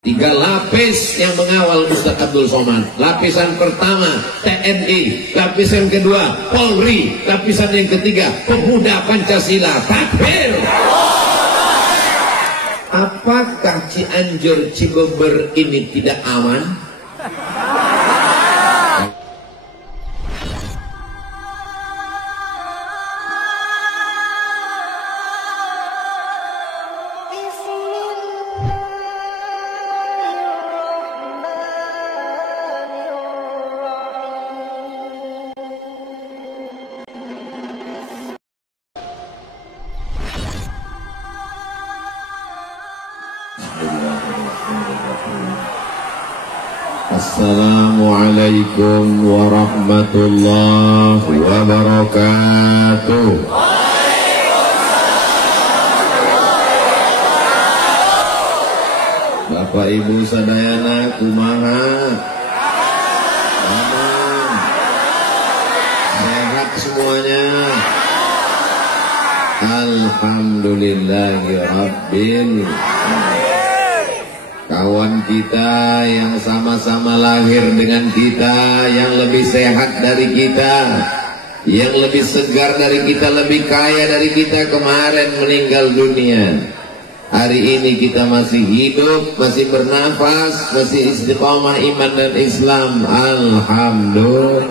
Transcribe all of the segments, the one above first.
Tiga lapis yang mengawal Ustaz Abdul Somad. Lapisan pertama TNI, lapisan kedua Polri, lapisan yang ketiga pemuda Pancasila. Takbir. Apakah Cianjur Cibeber ini tidak aman? Assalamualaikum warahmatullahi wabarakatuh. Bapak Ibu sadayana kumaha? Aman. Sehat semuanya. Alhamdulillahirabbil alamin. Kawan kita yang sama-sama lahir dengan kita, yang lebih sehat dari kita, yang lebih segar dari kita, lebih kaya dari kita, kemarin meninggal dunia. Hari ini kita masih hidup, masih bernafas, masih istiqomah iman dan Islam. Alhamdulillah.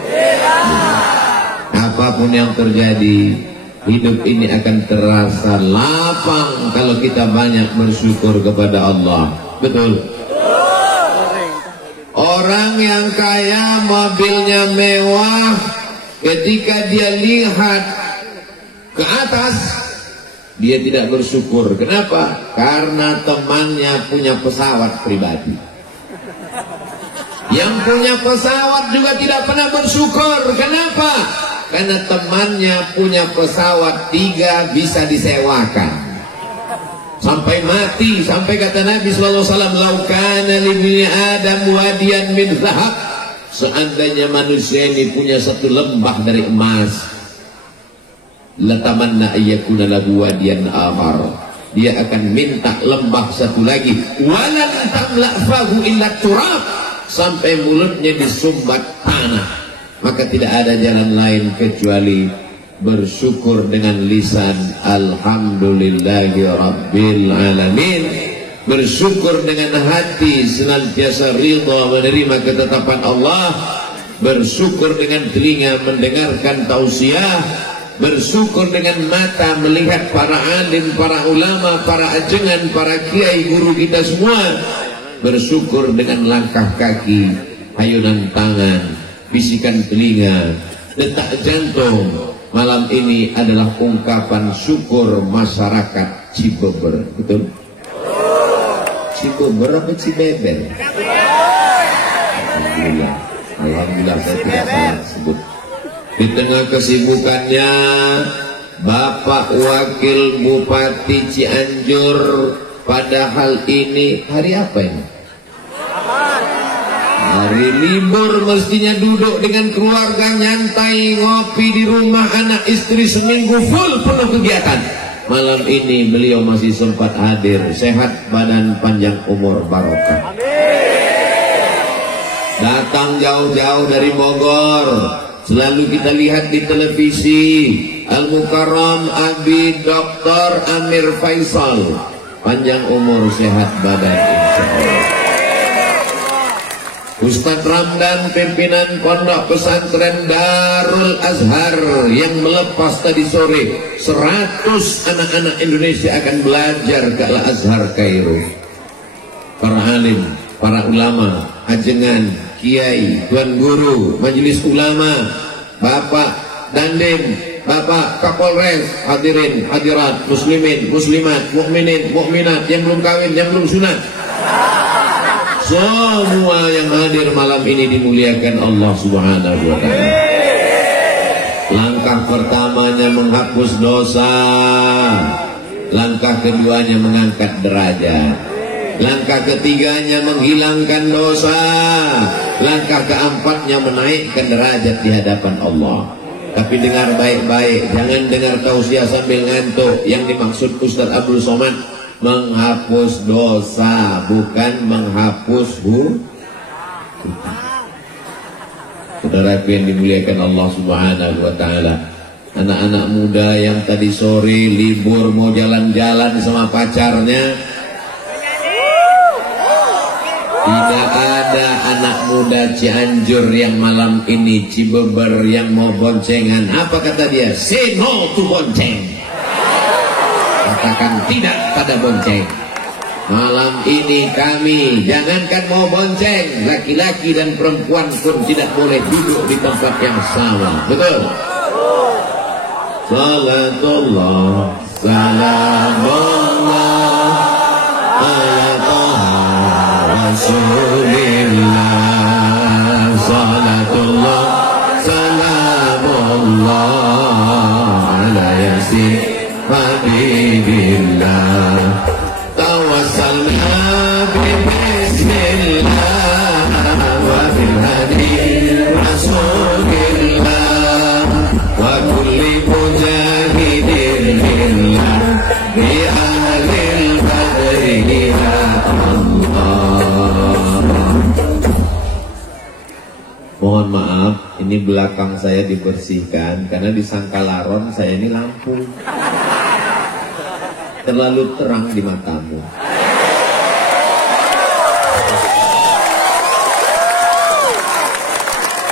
Apapun yang terjadi, hidup ini akan terasa lapang kalau kita banyak bersyukur kepada Allah. Betul. Orang yang kaya, mobilnya mewah, ketika dia lihat ke atas, dia tidak bersyukur. Kenapa? Karena temannya punya pesawat pribadi. Yang punya pesawat juga tidak pernah bersyukur. Kenapa? Karena temannya punya pesawat 3 bisa disewakan sampai mati, sampai kata Nabi sallallahu alaihi wasallam, "Lau kana li Adam wadiyan min zahab." Seandainya manusia ini punya satu lembah dari emas, latamanna ayyakuna lahu wadiyan akhar. Dia akan minta lembah satu lagi. Walan tamla fahu illa turab, sampai mulutnya disumbat tanah. Maka tidak ada jalan lain kecuali bersyukur dengan lisan alhamdulillahi rabbil alamin, bersyukur dengan hati senantiasa ridha menerima ketetapan Allah, bersyukur dengan telinga mendengarkan tausiah, bersyukur dengan mata melihat para alim, para ulama, para ajengan, para kiai guru kita semua, bersyukur dengan langkah kaki, ayunan tangan, bisikan telinga, detak jantung. Malam ini adalah ungkapan syukur masyarakat Cibeber. Betul? Cibeber apa Cibeber? Alhamdulillah. Alhamdulillah saya tidak salah sebut. Di tengah kesibukannya, Bapak Wakil Bupati Cianjur pada hal ini, hari apa ini? Hari libur, mestinya duduk dengan keluarga, nyantai, ngopi di rumah anak istri, seminggu full penuh kegiatan. Malam ini beliau masih sempat hadir. Sehat badan, panjang umur, barokah. Datang jauh-jauh dari Bogor. Selalu kita lihat di televisi Al-Mukarram Abi Dr. Amir Faisal. Panjang umur, sehat badan, insyaallah. Ustadz Ramdan, pimpinan Pondok Pesantren Darul Azhar, yang melepas tadi sore 100 anak-anak Indonesia akan belajar ke Al-Azhar Kairo. Para alim, para ulama, ajengan, kiai, tuan guru, majelis ulama, Bapak Dandim, Bapak Kapolres, hadirin, hadirat, muslimin, muslimat, mukminin, mukminat, yang belum kawin, yang belum sunat, semua yang hadir malam ini dimuliakan Allah Subhanahu wa ta'ala. Langkah pertamanya menghapus dosa, langkah keduanya mengangkat derajat, langkah ketiganya menghilangkan dosa, langkah keempatnya menaikkan derajat di hadapan Allah. Tapi dengar baik-baik, jangan dengar tausiah sambil ngantuk. Yang dimaksud Ustaz Abdul Somad menghapus dosa, bukan menghapus hutang. Saudara yang dimuliakan Allah Subhanahu wa taala. Anak-anak muda yang tadi sore libur mau jalan-jalan sama pacarnya, tidak ada anak muda Cianjur yang malam ini Cibeber yang mau boncengan. Apa kata dia? Say no to bonceng. Katakan tidak pada bonceng. Malam ini kami jangankan mau bonceng, laki-laki dan perempuan pun tidak boleh duduk di tempat yang sama. Betul? Salatullah, salamullah ala taha rasulillah. Salatullah, salamullah ala yasin habibillah. Tawassalna bismillah wa bil hadi rasulillah wa kulli mujahidin billah bi ahlil badri ya Allah. Mohon maaf, ini belakang saya dibersihkan karena disangka laron saya ini lampu terlalu terang di matamu.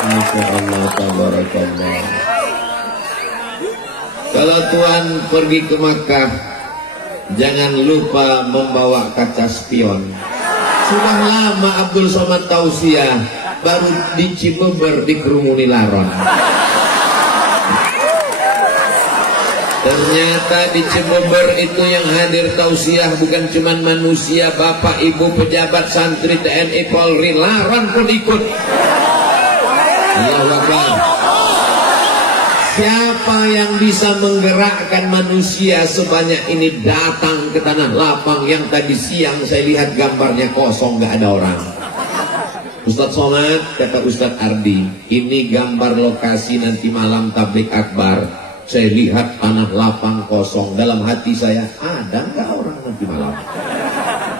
Insyaallah tabarakallah. Kalau Tuhan pergi ke Makkah, jangan lupa membawa kaca spion. Sudah lama Abdul Somad tausiah, baru di Cibeber dikerumuni laron. Ternyata di Cibeber itu yang hadir tausiah bukan cuma manusia, bapak, ibu, pejabat, santri, TNI, Polri, laron pun ikut. Allahu Akbar. Siapa yang bisa menggerakkan manusia sebanyak ini datang ke tanah lapang yang tadi siang saya lihat gambarnya kosong, gak ada orang. Ustadz Somad, kata Ustadz Ardi, ini gambar lokasi nanti malam tablik akbar. Saya lihat tanah lapang kosong. Dalam hati saya, ada nggak orang nanti malam?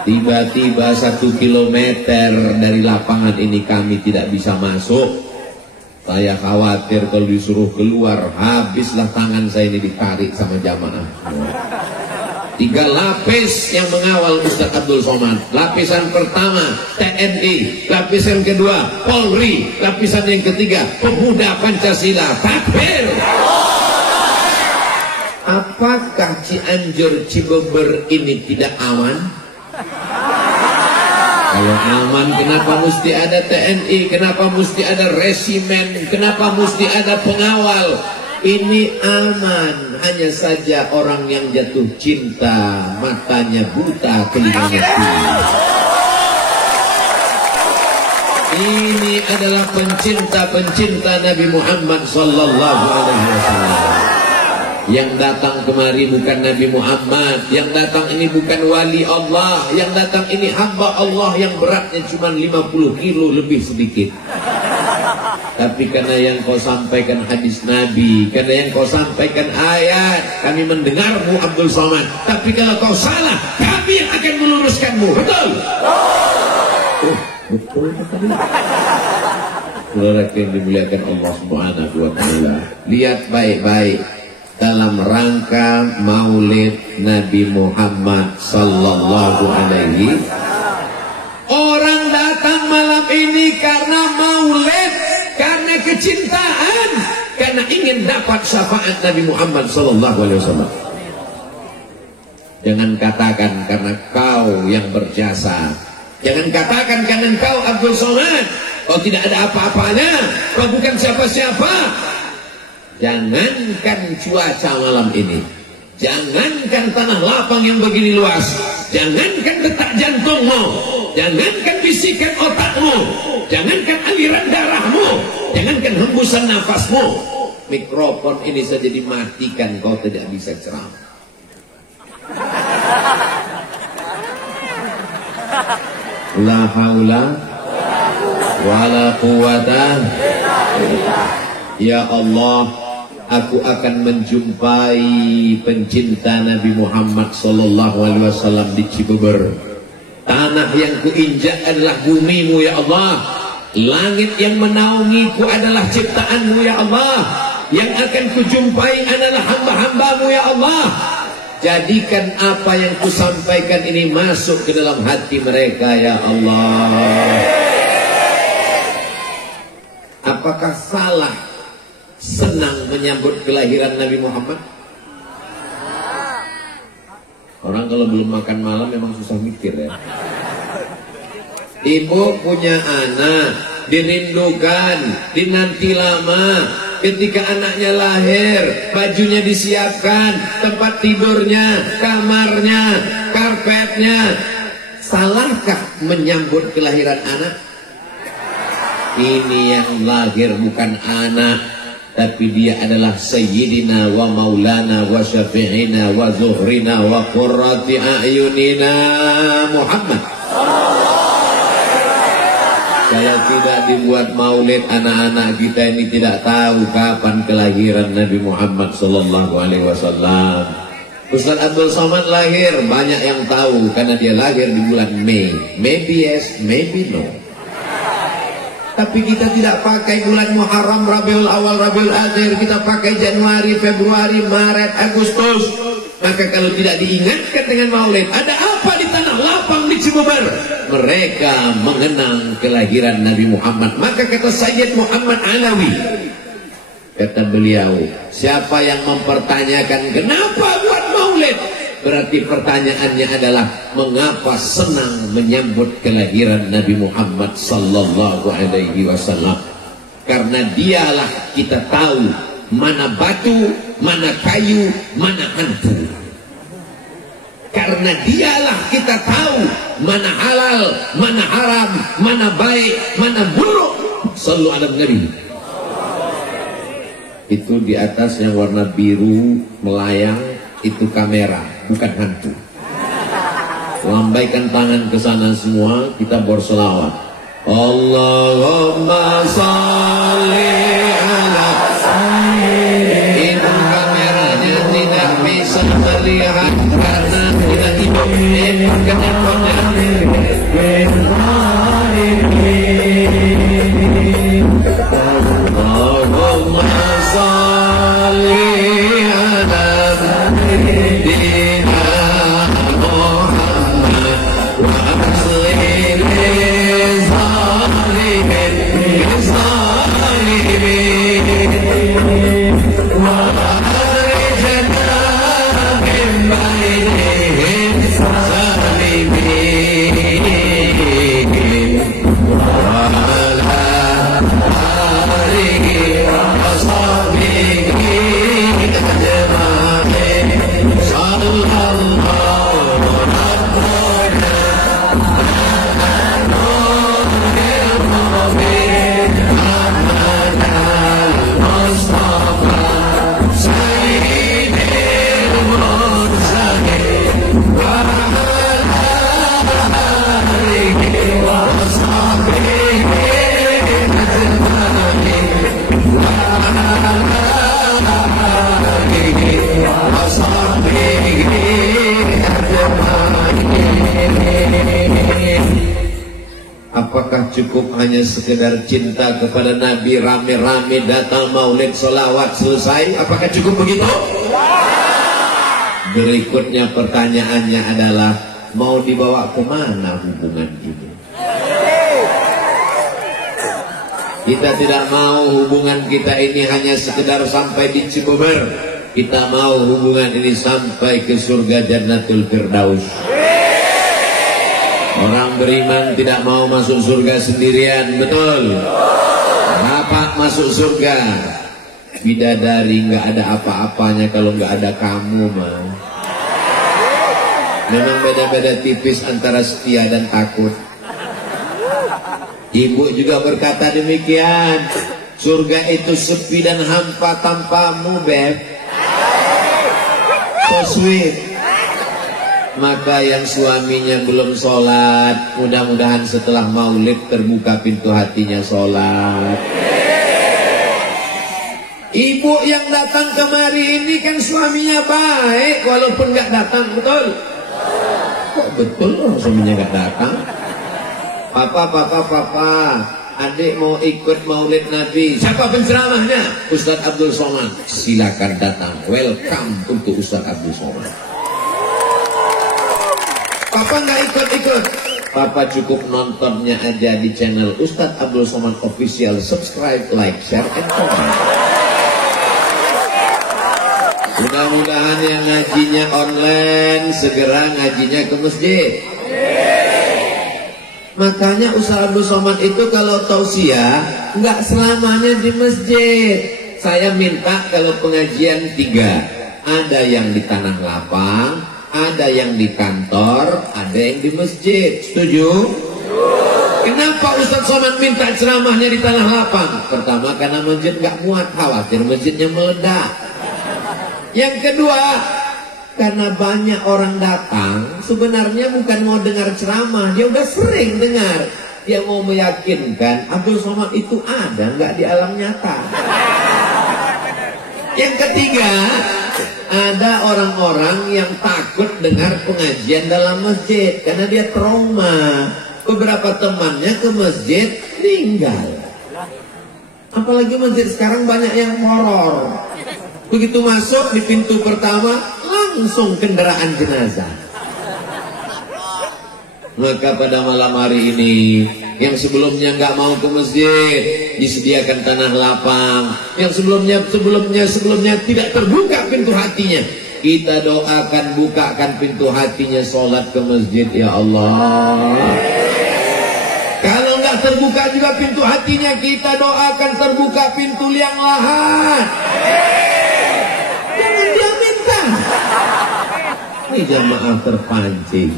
Tiba-tiba 1 kilometer dari lapangan ini kami tidak bisa masuk. Saya khawatir kalau disuruh keluar, habislah tangan saya ini ditarik sama jamaah. 3 lapis yang mengawal Ustadz Abdul Somad. Lapisan pertama TNI, lapisan kedua Polri, lapisan yang ketiga pemuda Pancasila. Takbir! Apakah Cianjur Cibeber ini tidak aman? Kalau aman, kenapa mesti ada TNI? Kenapa mesti ada resimen? Kenapa mesti ada pengawal? Ini aman. Hanya saja orang yang jatuh cinta, matanya buta, telinganya tuli. Ini adalah pencinta-pencinta Nabi Muhammad sallallahu alaihi wasallam. Yang datang kemari bukan Nabi Muhammad, yang datang ini bukan wali Allah, yang datang ini hamba Allah yang beratnya cuma 50 kilo lebih sedikit. Tapi karena yang kau sampaikan hadis Nabi, karena yang kau sampaikan ayat, kami mendengarmu Abdul Somad. Tapi kalau kau salah, kami yang akan meluruskanmu. Betul? Betul tadi. Saudara yang dimuliakan Allah Subhanahu wa taala, lihat baik-baik. Dalam rangka maulid Nabi Muhammad sallallahu alaihi, orang datang malam ini karena maulid, karena kecintaan, karena ingin dapat syafaat Nabi Muhammad sallallahu alaihi wasallam. Jangan katakan karena kau yang berjasa, jangan katakan karena kau Abdul Somad, kau tidak ada apa-apanya, kau bukan siapa-siapa. Jangankan cuaca malam ini, jangankan tanah lapang yang begini luas, jangankan detak jantungmu, jangankan bisikan otakmu, jangankan aliran darahmu, jangankan hembusan nafasmu, mikrofon ini saja dimatikan, kau tidak bisa ceramah. La haula wala quwata. Ya Allah, aku akan menjumpai pencinta Nabi Muhammad sallallahu alaihi wasallam di Cibeber. Tanah yang kuinjak adalah bumimu ya Allah. Langit yang menaungiku adalah ciptaanmu ya Allah. Yang akan kujumpai adalah hamba-hambamu ya Allah. Jadikan apa yang kusampaikan ini masuk ke dalam hati mereka ya Allah. Apakah salah senang menyambut kelahiran Nabi Muhammad? Orang kalau belum makan malam memang susah mikir ya. Ibu punya anak, dirindukan, dinanti lama. Ketika anaknya lahir, bajunya disiapkan, tempat tidurnya, kamarnya, karpetnya. Salahkah menyambut kelahiran anak? Ini yang lahir bukan anak, tapi dia adalah Sayyidina wa Maulana wa Syafi'ina wa Zuhrina wa Qurrati A'yunina Muhammad. Kalau tidak dibuat maulid, anak-anak kita ini tidak tahu kapan kelahiran Nabi Muhammad sallallahu alaihi wasallam. Ustaz Abdul Somad lahir, banyak yang tahu karena dia lahir di bulan Mei. Maybe yes, maybe no. Tapi kita tidak pakai bulan Muharram, Rabiul Awal, Rabiul Akhir. Kita pakai Januari, Februari, Maret, Agustus. Maka kalau tidak diingatkan dengan maulid, ada apa di tanah lapang di Cibeber? Mereka mengenang kelahiran Nabi Muhammad. Maka kata Sayyid Muhammad Alawi, kata beliau, siapa yang mempertanyakan kenapa buat maulid, berarti pertanyaannya adalah mengapa senang menyambut kelahiran Nabi Muhammad sallallahu alaihi wasallam. Karena dialah kita tahu mana batu, mana kayu, mana hantu. Karena dialah kita tahu mana halal, mana haram, mana baik, mana buruk. Sallu ala Nabi. Itu di atas yang warna biru melayang, itu kamera, bukan hantu. Lambaikan tangan ke sana semua, kita berselawat. Allahumma sholli ala sayyidina. Itu kameranya tidak bisa melihat karena tidak hidup di handphonenya. Allahumma sholli ala sayyidina Muhammad wa aslih Apakah cukup hanya sekedar cinta kepada Nabi, rame-rame datang maulid, solawat, selesai? Apakah cukup begitu? Berikutnya pertanyaannya adalah, mau dibawa kemana hubungan ini? Kita tidak mau hubungan kita ini hanya sekedar sampai di Cibeber. Kita mau hubungan ini sampai ke surga Jannatul Firdaus. Orang beriman tidak mau masuk surga sendirian, betul? Bapak masuk surga, bidadari nggak ada apa-apanya kalau nggak ada kamu, mah. Memang beda-beda tipis antara setia dan takut. Ibu juga berkata demikian. Surga itu sepi dan hampa tanpamu, Beb. So sweet. Maka yang suaminya belum sholat, mudah-mudahan setelah maulid terbuka pintu hatinya sholat. Ibu yang datang kemari ini kan suaminya baik, walaupun nggak datang, betul? Kok betul suaminya nggak datang? Papa, adik mau ikut maulid Nabi. Siapa penceramahnya? Ustadz Abdul Somad. Silakan datang. Welcome untuk Ustadz Abdul Somad. Papa nggak ikut. Papa cukup nontonnya aja di channel Ustadz Abdul Somad Official. Subscribe, like, share, and comment. Mudah-mudahan yang ngajinya online segera ngajinya ke masjid. Makanya Ustadz Abdul Somad itu kalau tausiah nggak selamanya di masjid. Saya minta kalau pengajian 3, ada yang di tanah lapang, ada yang di kantor, ada yang di masjid. Setuju? Kenapa Ustadz Somad minta ceramahnya di tanah lapang? Pertama karena masjid nggak muat, khawatir masjidnya meledak. Yang kedua, karena banyak orang datang, sebenarnya bukan mau dengar ceramah, dia udah sering dengar. Dia mau meyakinkan Abdul Somad itu ada nggak di alam nyata. Yang ketiga, ada orang-orang yang takut dengar pengajian dalam masjid karena dia trauma. Beberapa temannya ke masjid meninggal. Apalagi masjid sekarang banyak yang horor. Begitu masuk di pintu pertama langsung kendaraan jenazah. Maka pada malam hari ini yang sebelumnya nggak mau ke masjid disediakan tanah lapang. Yang sebelumnya tidak terbuka pintu hatinya, kita doakan bukakan pintu hatinya, sholat ke masjid ya Allah. Kalau nggak terbuka juga pintu hatinya, kita doakan terbuka pintu liang lahat. Jangan dia minta. Ini jamaah terpancing.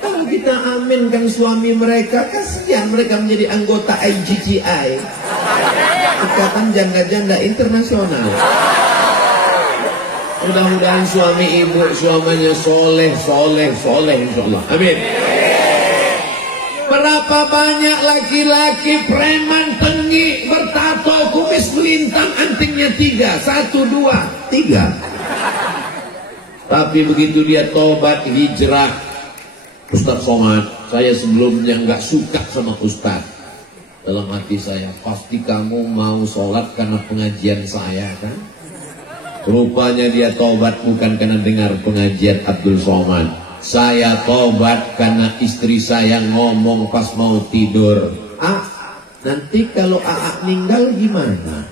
Kalau kita aminkan suami mereka, kasihan mereka menjadi anggota IGGI, Ikatan Janda-Janda Internasional. Mudah-mudahan suami ibu suaminya soleh insyaallah. Amin. Berapa banyak laki-laki preman tengik bertato kumis melintang antingnya 3, 1, 2, 3. Tapi begitu dia tobat hijrah, Ustadz Somad, saya sebelumnya nggak suka sama Ustadz. Dalam hati saya, pasti kamu mau sholat karena pengajian saya kan? Rupanya dia tobat bukan karena dengar pengajian Abdul Somad. Saya tobat karena istri saya ngomong pas mau tidur, nanti kalau meninggal gimana?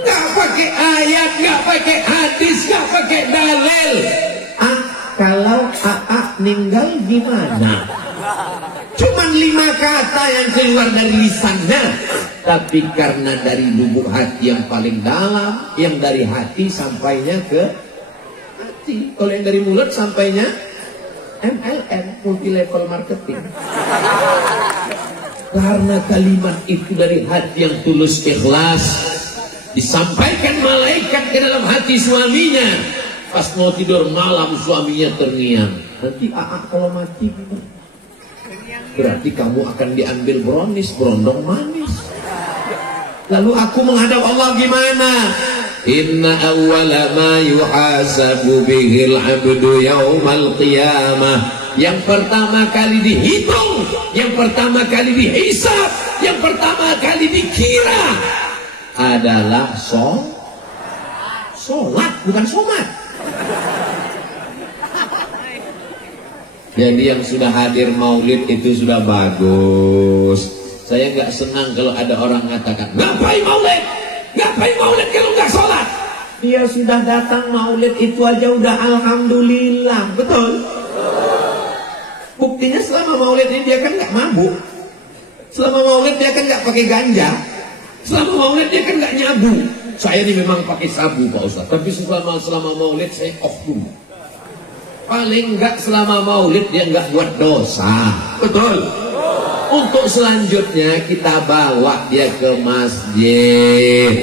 Nggak pakai ayat, nggak pakai hadis, nggak pakai dalil. Kalau meninggal gimana? Cuman 5 kata yang keluar dari lisannya, tapi karena dari lubuk hati yang paling dalam, yang dari hati sampainya ke hati. Kalau yang dari mulut sampainya MLM, multi level marketing. Karena kalimat itu dari hati yang tulus ikhlas, disampaikan malaikat ke dalam hati suaminya. Pas mau tidur malam suaminya terngiang, nanti kalau mati gimana? Berarti kamu akan diambil berondong manis. Lalu aku menghadap Allah gimana? Inna awwala ma yuhasabu bihil abdu yaumal qiyamah. Yang pertama kali dihitung, yang pertama kali dihisab, yang pertama kali dikira adalah sholat, bukan somat. Jadi yang sudah hadir maulid itu sudah bagus. Saya nggak senang kalau ada orang mengatakan, ngapain maulid? Ngapain maulid kalau nggak sholat? Dia sudah datang maulid itu aja udah alhamdulillah, betul? Buktinya selama maulid ini dia kan nggak mabuk. Selama maulid dia kan nggak pakai ganja. Selama maulid dia kan nggak nyabu. Saya ini memang pakai sabu Pak Ustaz, tapi selama maulid saya off dulu. Paling enggak selama maulid dia enggak buat dosa, betul? Untuk selanjutnya kita bawa dia ke masjid.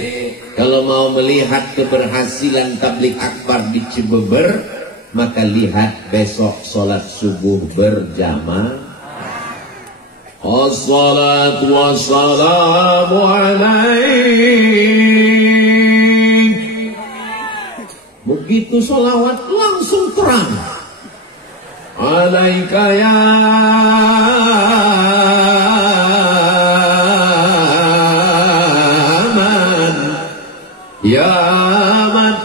Kalau mau melihat keberhasilan tabligh akbar di Cibeber, maka lihat besok sholat subuh berjamaah. Assalatu wassalamu alaik. Begitu sholawat langsung terang. Alaika ya man, ya man.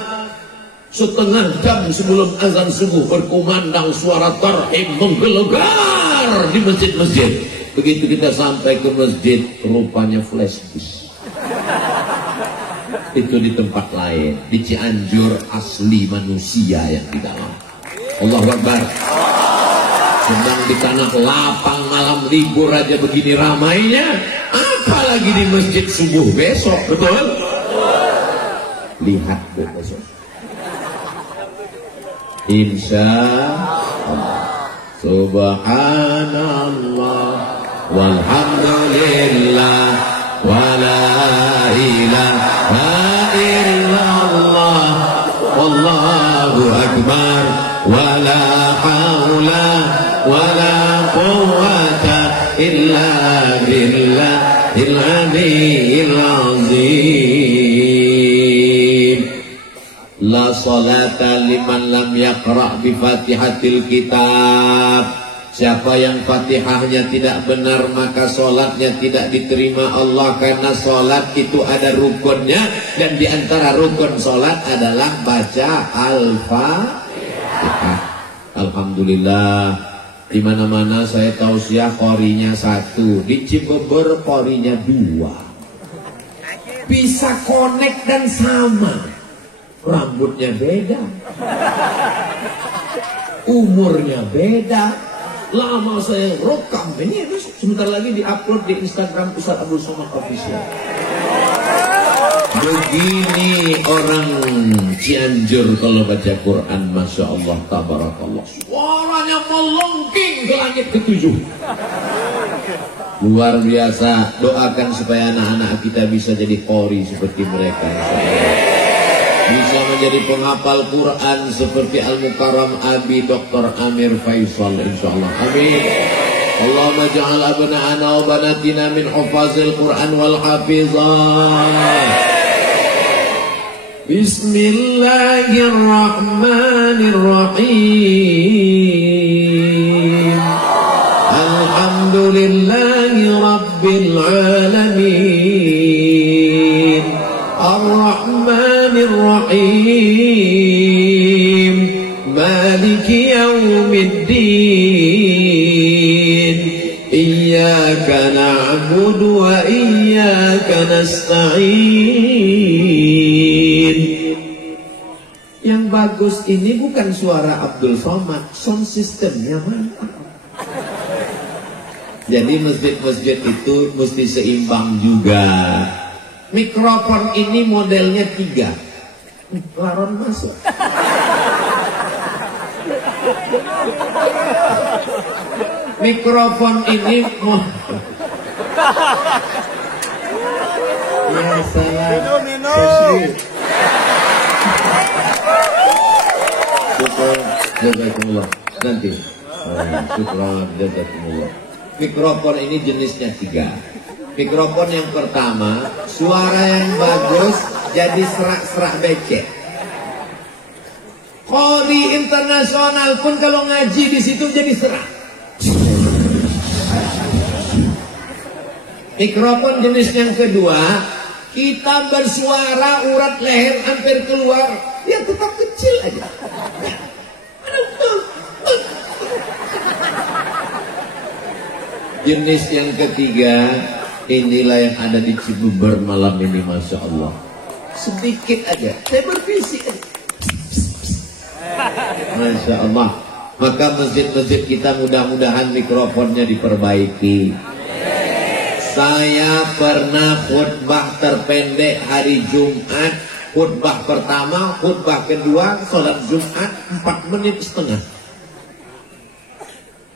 Setengah jam sebelum azan subuh berkumandang suara tarhim menggelegar di masjid-masjid. Begitu kita sampai ke masjid, rupanya flash disk. Itu di tempat lain, di Cianjur asli manusia yang di dalam. Allahu Akbar. Sedang di tanah lapang malam libur aja begini ramainya, apalagi di masjid subuh besok, betul? Lihat besok. Insya Allah. Subhanallah walhamdulillah wala ilaha illallah wallahu akbar wala haula wala quwwata illa billahil aliyyil azim. La salata liman lam yaqra' bi fatihatil kitab. Siapa yang fatihahnya tidak benar maka solatnya tidak diterima Allah, karena solat itu ada rukunnya, dan diantara rukun solat adalah baca Al-Fatihah. Alhamdulillah, di mana-mana saya tausiah qorinya 1, di Cibubur qorinya 2. Bisa connect dan sama. Rambutnya beda, umurnya beda. Lama saya rekam ini, sebentar lagi diupload di Instagram Ustaz Abdul Somad Official. Begini orang Cianjur kalau baca Quran, masya Allah, tabarakallah, suaranya melengking ke langit ke-7. Luar biasa. Doakan supaya anak-anak kita bisa jadi qori seperti mereka, bisa menjadi penghafal Quran seperti Al-Mukarram Abi Dr. Amir Faisal, insyaallah. Amin. Allahumma ja'al abna'ana wa banatina min hufazil Quran wal hafizan. Bismillahirrahmanirrahim. Alhamdulillahi rabbil alamin. Ar-Rahmanir-Rahim. Maliki yaumiddin. Iyyaka na'budu wa iyyaka nasta'in. Yang bagus ini bukan suara Abdul Somad, sound systemnya mantap. Jadi masjid-masjid itu mesti seimbang juga. Mikrofon ini modelnya 3. Laron masuk. Mikrofon ini ya salam. Syukur jazakumullah. Nanti syukur jazakumullah. Mikrofon ini jenisnya 3. Mikrofon yang pertama, suara yang bagus jadi serak-serak becek. Qori internasional pun kalau ngaji di situ jadi serak. Mikrofon jenis yang kedua, kita bersuara urat leher hampir keluar, ya tetap kecil aja. Jenis yang ketiga, inilah yang ada di Cibubur malam ini, masya Allah. Sedikit aja, saya bervisi aja. Masya Allah. Maka masjid-masjid kita mudah-mudahan mikrofonnya diperbaiki. Saya pernah khutbah terpendek hari Jumat. Khutbah pertama, khutbah kedua, sholat Jumat 4 menit setengah.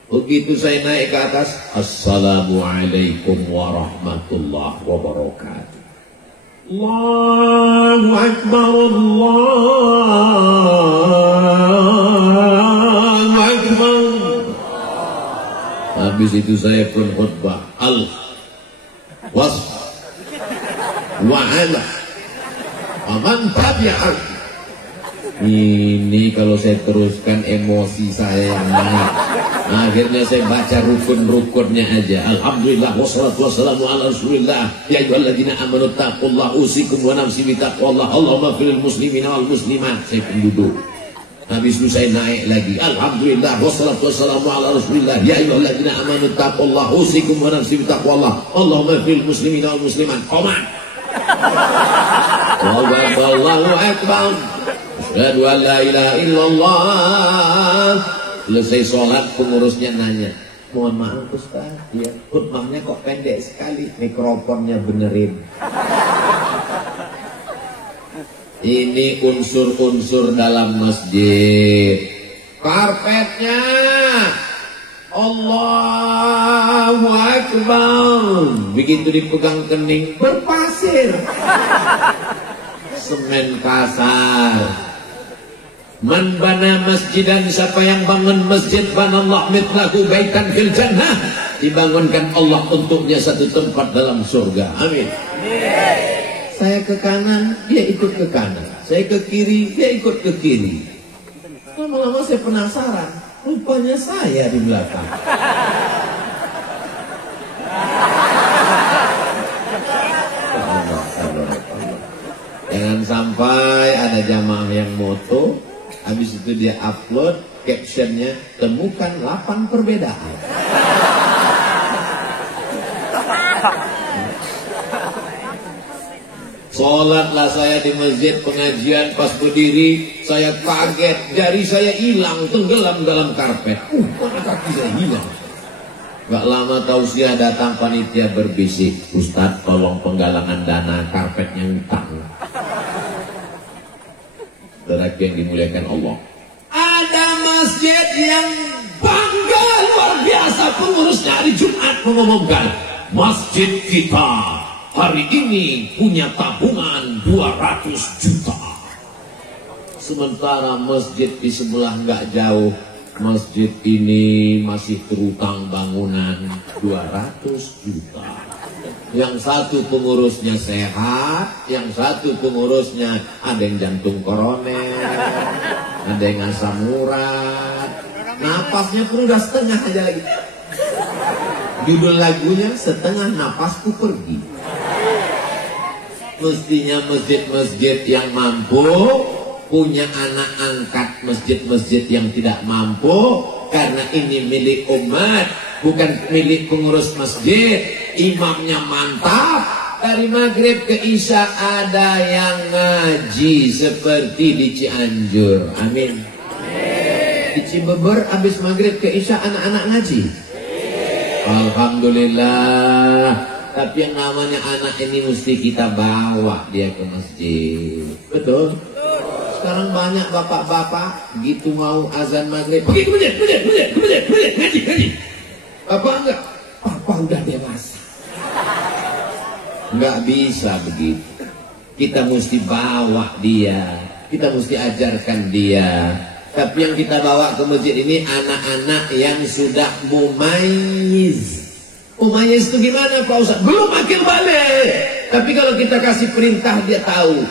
Begitu saya naik ke atas, Assalamualaikum warahmatullahi wabarakatuh. Allahu Akbar, Allahu Akbar. Habis itu saya pun khutbah was wa'ala aman tabi'al. Ini kalau saya teruskan emosi saya yang naik. Akhirnya saya baca rukun-rukunnya aja. Alhamdulillah wassalatu wassalamu ala rasulillah. Ya ayyuhalladzina amanu taqullaha usikum wa nafsi bitaqwallah. Allahumma fil muslimina wal muslimat. Saya pun duduk. Habis itu saya naik lagi. Alhamdulillah wassalatu wassalamu ala rasulillah. Ya ayyuhalladzina amanu taqullaha usikum wa nafsi bitaqwallah. Allahumma fil muslimina wal muslimat. Qoman. Allahu akbar. Asyhadu an la ilaha illallah. Selesai sholat pengurusnya nanya, mohon maaf Ustaz, ya, khutbahnya kok pendek sekali, mikrofonnya benerin. Ini unsur-unsur dalam masjid. Karpetnya Allahu Akbar, begitu dipegang kening berpasir, semen kasar. Man bana masjidan, siapa yang bangun masjid, banallah mitlahu baitan fil jannah, dibangunkan Allah untuknya satu tempat dalam surga. Amin. Saya ke kanan, dia ikut ke kanan. Saya ke kiri, dia ikut ke kiri. Lama-lama saya penasaran, rupanya saya di belakang. Jangan sampai ada jamaah yang moto, habis itu dia upload captionnya, temukan 8 perbedaan. Sholatlah saya di masjid pengajian, pas berdiri saya kaget, jari saya hilang, tenggelam dalam karpet. Mana kaki saya hilang. Gak lama tausiah datang, panitia berbisik, Ustadz tolong penggalangan dana karpetnya utang. Saudara yang dimuliakan Allah, ada masjid yang bangga luar biasa, pengurusnya hari Jumat mengumumkan, masjid kita hari ini punya tabungan 200 juta. Sementara masjid di sebelah nggak jauh, masjid ini masih terutang bangunan 200 juta. Yang satu pengurusnya sehat, yang satu pengurusnya ada yang jantung koroner, ada yang asam urat, napasnya pun udah setengah aja lagi. Judul lagunya Setengah Napasku Pergi. Mestinya masjid-masjid yang mampu punya anak angkat masjid-masjid yang tidak mampu, karena ini milik umat, bukan milik pengurus masjid. Imamnya mantap, dari maghrib ke isya ada yang ngaji seperti di Cianjur. Amin. Di Cibeber habis maghrib ke isya anak-anak ngaji. Alhamdulillah. Tapi yang namanya anak ini mesti kita bawa dia ke masjid. Betul? Sekarang banyak bapak-bapak gitu mau azan maghrib, pergi ke masjid, ngaji. Bapak enggak? Bapak udah dewasa. Enggak bisa begitu. Kita mesti bawa dia, kita mesti ajarkan dia. Tapi yang kita bawa ke masjid ini anak-anak yang sudah mumayyiz. Mumayyiz itu gimana Pak Ustaz? Belum akil balik. Tapi kalau kita kasih perintah dia tahu,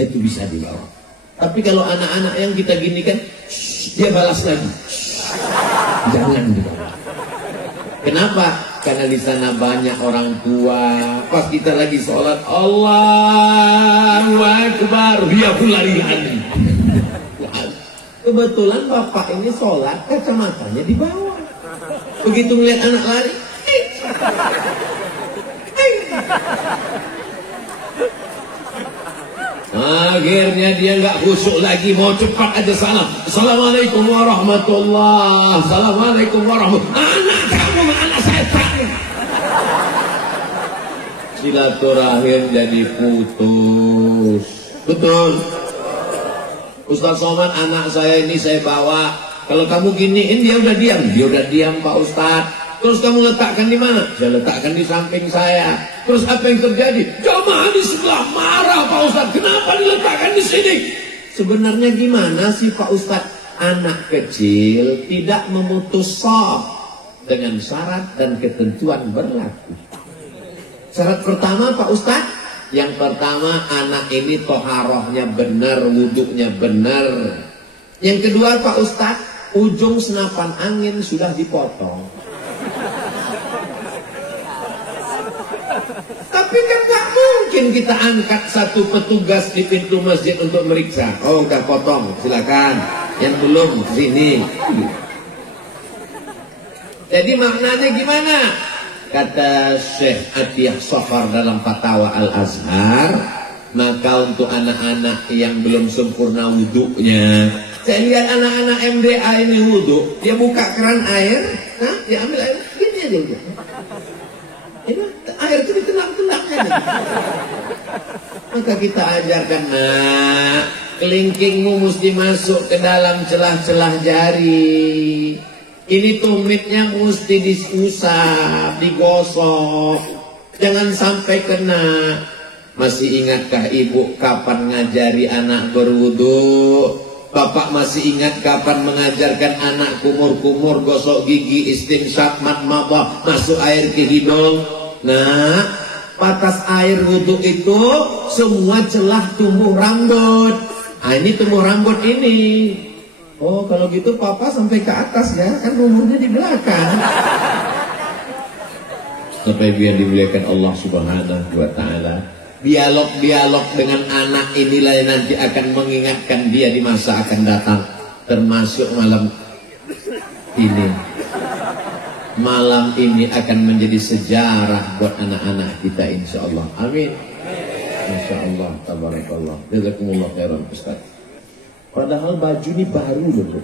itu bisa dibawa. Tapi kalau anak-anak yang kita gini kan, dia balas lagi, jangan dibawa. Kenapa? Karena di sana banyak orang tua. Pas kita lagi sholat, Allahu Akbar, dia lari. Kebetulan bapak ini sholat, kacamatanya di bawah. Begitu melihat anak lari, akhirnya dia nggak khusyuk lagi, mau cepat aja salam. Assalamualaikum warahmatullah. Assalamualaikum warahmatullah. Anak kamu, anak setan. Silaturahim jadi putus. Betul. Ustaz Somad, anak saya ini saya bawa. Kalau kamu giniin dia udah diam. Dia udah diam Pak Ustaz. Terus kamu letakkan di mana? Saya letakkan di samping saya. Terus apa yang terjadi? Jamaah di sebelah marah Pak Ustaz. Kenapa diletakkan di sini? Sebenarnya gimana sih Pak Ustaz? anak kecil tidak memutus shaf dengan syarat dan ketentuan berlaku. Syarat pertama Pak Ustadz, yang pertama anak ini toharohnya benar, wuduknya benar. Yang kedua Pak Ustadz, ujung senapan angin sudah dipotong. Tapi kan gak mungkin kita angkat satu petugas di pintu masjid untuk meriksa. Oh udah potong, silakan. Yang belum sini. Jadi maknanya gimana? Kata Syekh Atiyah Sokhar dalam Fatwa Al-Azhar, maka untuk anak-anak yang belum sempurna wuduknya, saya lihat anak-anak MDA ini wuduk, dia buka keran air, dia ambil air, gini aja udah. Air itu ditelak-telaknya. Maka kita ajarkan, nak, kelingkingmu mesti masuk ke dalam celah-celah jari. Ini tumitnya mesti diusap, digosok. Jangan sampai kena. Masih ingatkah ibu kapan ngajari anak berwudu? Bapak masih ingat kapan mengajarkan anak kumur-kumur, gosok gigi, istinsyaq, madmadah, masuk air ke hidung? Nah, batas air wudhu itu semua celah tumbuh rambut. Nah, ini tumbuh rambut ini. Oh, kalau gitu papa sampai ke atas ya, kan umurnya di belakang. Sampai biar dimuliakan Allah Subhanahu wa Ta'ala. Dialog-dialog dengan anak inilah yang nanti akan mengingatkan dia di masa akan datang. Termasuk malam ini. Malam ini akan menjadi sejarah buat anak-anak kita insya Allah. Amin. Insya Allah. Tabarakallah. Jazakumullah khairan Ustaz. Padahal baju ini baru loh.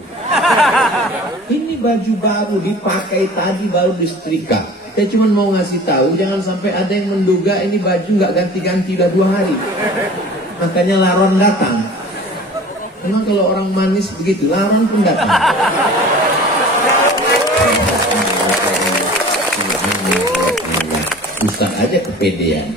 Ini baju baru dipakai tadi, baru disetrika. Saya cuma mau ngasih tahu, jangan sampai ada yang menduga ini baju nggak ganti-ganti udah 2 hari. Makanya laron datang. Memang kalau orang manis begitu, laron pun datang. Ustaz aja kepedean.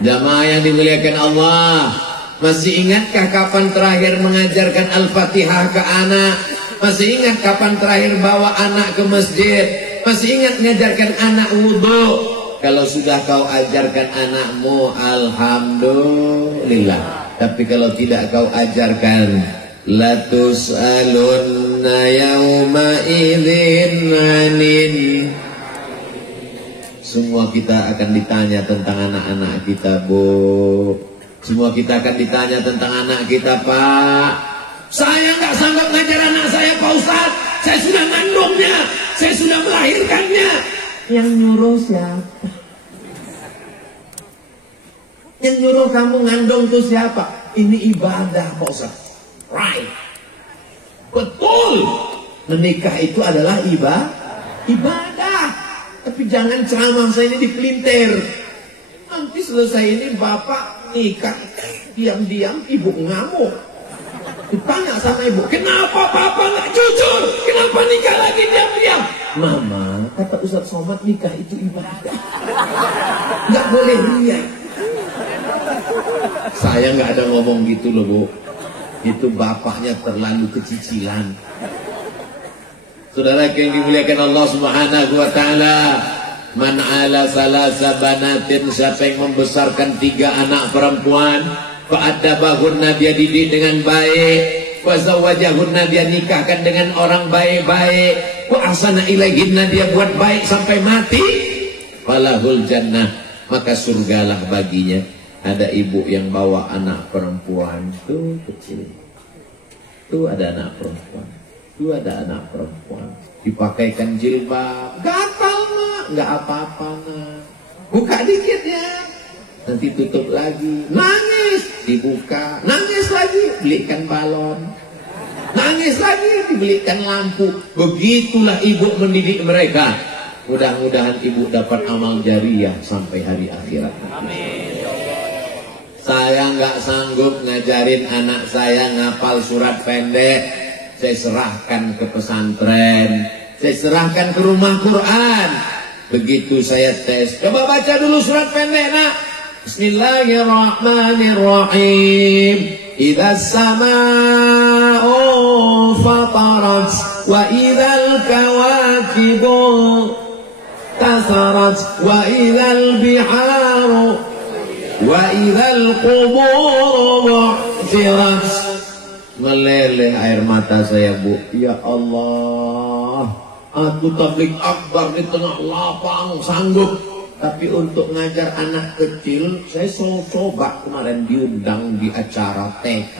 Jamaah yang dimuliakan Allah, masih ingatkah kapan terakhir mengajarkan Al-Fatihah ke anak? Masih ingat kapan terakhir bawa anak ke masjid? Masih ingat mengajarkan anak wudu? Kalau sudah kau ajarkan anakmu, alhamdulillah. Tapi kalau tidak kau ajarkan, la tus'alunna yawma idzin 'anin. Semua kita akan ditanya tentang anak-anak kita, Bu. Semua kita akan ditanya tentang anak kita, Pak. Saya nggak sanggup ngajar anak saya, Pak Ustaz. Saya sudah ngandungnya, saya sudah melahirkannya. Yang nyuruh siapa? Yang nyuruh kamu ngandung itu siapa? Ini ibadah, Pak Ustaz. Right. Betul. Menikah itu adalah ibadah. Tapi jangan ceramah saya ini dipelintir. Nanti selesai ini bapak nikah, diam-diam ibu ngamuk. Ditanya sama ibu, kenapa papa nggak jujur? Kenapa nikah lagi diam-diam? Mama, kata Ustaz Somad, nikah itu ibadah. Nggak boleh riya. Saya nggak ada ngomong gitu loh, Bu. Itu bapaknya terlalu kecicilan. Saudara yang dimuliakan Allah Subhanahu wa Ta'ala, man ala salasa banatin, siapa yang membesarkan 3 anak perempuan, fa'adabahunna, dia didik dengan baik, wa zawajahunna, dia nikahkan dengan orang baik-baik, wa ahsana ilaihinna, dia buat baik sampai mati, falahul jannah, maka surgalah baginya. Ada ibu yang bawa anak perempuan tuh kecil, tuh ada anak perempuan, tuh ada anak perempuan, dipakaikan jilbab, gatal nak, nggak apa-apa nak, buka dikit ya, nanti tutup lagi, nangis, dibuka, nangis lagi, belikan balon, nangis lagi, dibelikan lampu. Begitulah ibu mendidik mereka. Mudah-mudahan ibu dapat amal jariah sampai hari akhirat. Amin. Saya nggak sanggup ngajarin anak saya ngapal surat pendek. Saya serahkan ke pesantren, saya serahkan ke rumah Quran. Begitu saya tes, coba baca dulu surat pendek nak. Bismillahirrahmanirrahim. Idza samaa'u fatarat wa idzal kawakibu tasarat wa idzal biharu wa idzal qubur bu'thirat. Meleleh air mata saya, Bu. Ya Allah, aku tabligh akbar di tengah lapang sanggup, tapi untuk ngajar anak kecil saya coba kemarin diundang di acara TK.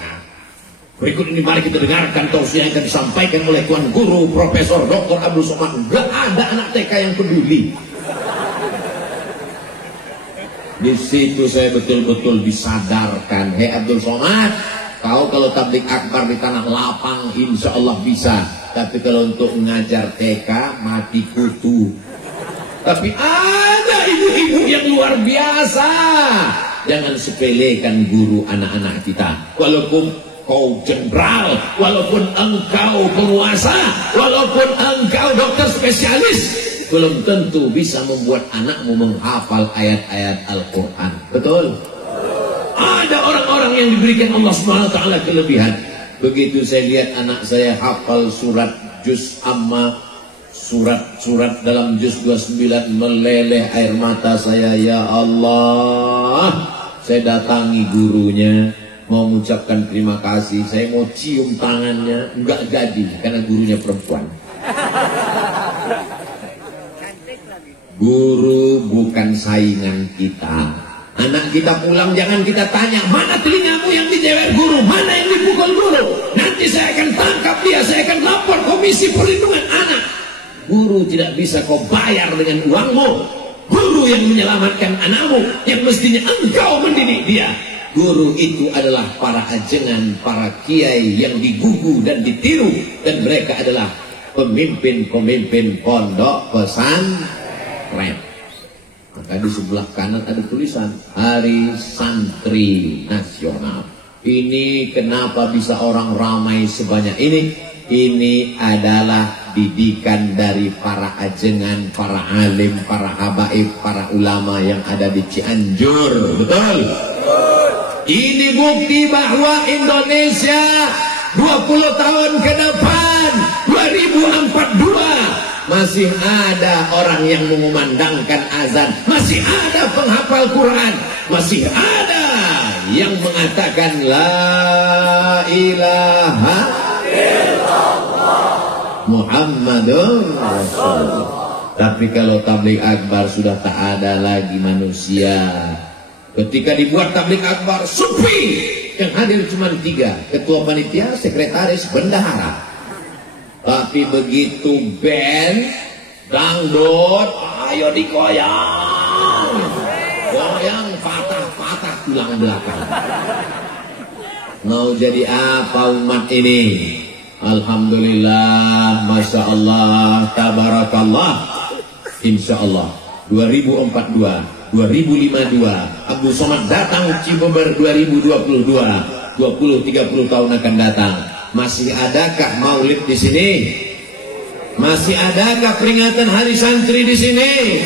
Berikut ini mari kita dengarkan tausiah yang akan disampaikan oleh Tuan Guru Profesor Dr. Abdul Somad. Enggak ada anak TK yang peduli. Di situ saya betul-betul disadarkan, hei Abdul Somad, kau kalau tabligh akbar di tanah lapang insya Allah bisa, tapi kalau untuk mengajar TK mati kutu. Tapi ada ibu-ibu yang luar biasa. Jangan sepelekan guru anak-anak kita. Walaupun kau jenderal, walaupun engkau penguasa, walaupun engkau dokter spesialis, belum tentu bisa membuat anakmu menghafal ayat-ayat Al-Quran. Betul? Ada orang-orang yang diberikan Allah SWT kelebihan. Begitu saya lihat anak saya hafal surat juz amma, surat-surat dalam juz 29, meleleh air mata saya. Ya Allah, saya datangi gurunya, mau mengucapkan terima kasih, saya mau cium tangannya, enggak jadi karena gurunya perempuan. Guru bukan saingan kita. Anak kita pulang jangan kita tanya, mana telingamu yang dijewer guru, mana yang dipukul guru. Nanti saya akan tangkap dia, saya akan lapor Komisi Perlindungan Anak. Guru tidak bisa kau bayar dengan uangmu. Guru yang menyelamatkan anakmu, yang mestinya engkau mendidik dia. Guru itu adalah para ajengan, para kiai yang digugu dan ditiru, dan mereka adalah pemimpin-pemimpin pondok pesantren. Maka di sebelah kanan ada tulisan Hari Santri Nasional. Ini kenapa bisa orang ramai sebanyak ini? Ini adalah didikan dari para ajengan, para alim, para habaib, para ulama yang ada di Cianjur. Betul? Ini bukti bahwa Indonesia 20 tahun ke depan, 2042, masih ada orang yang mengumandangkan azan, masih ada penghafal Quran, masih ada yang mengatakan la ilaha illallah Muhammadun Rasulullah. Tapi kalau tabligh akbar sudah tak ada lagi manusia. Ketika dibuat tabligh akbar, sufi yang hadir cuma 3, ketua panitia, sekretaris, bendahara. Tapi begitu band dangdut, ayo dikoyang, goyang patah-patah tulang belakang. Mau jadi apa umat ini? Alhamdulillah, Masya Allah, Tabarakallah. Insya Allah 2042, 2052 Abdul Somad datang Cibeber 2022, 20-30 tahun akan datang. Masih adakah maulid di sini? Masih adakah peringatan Hari Santri di sini?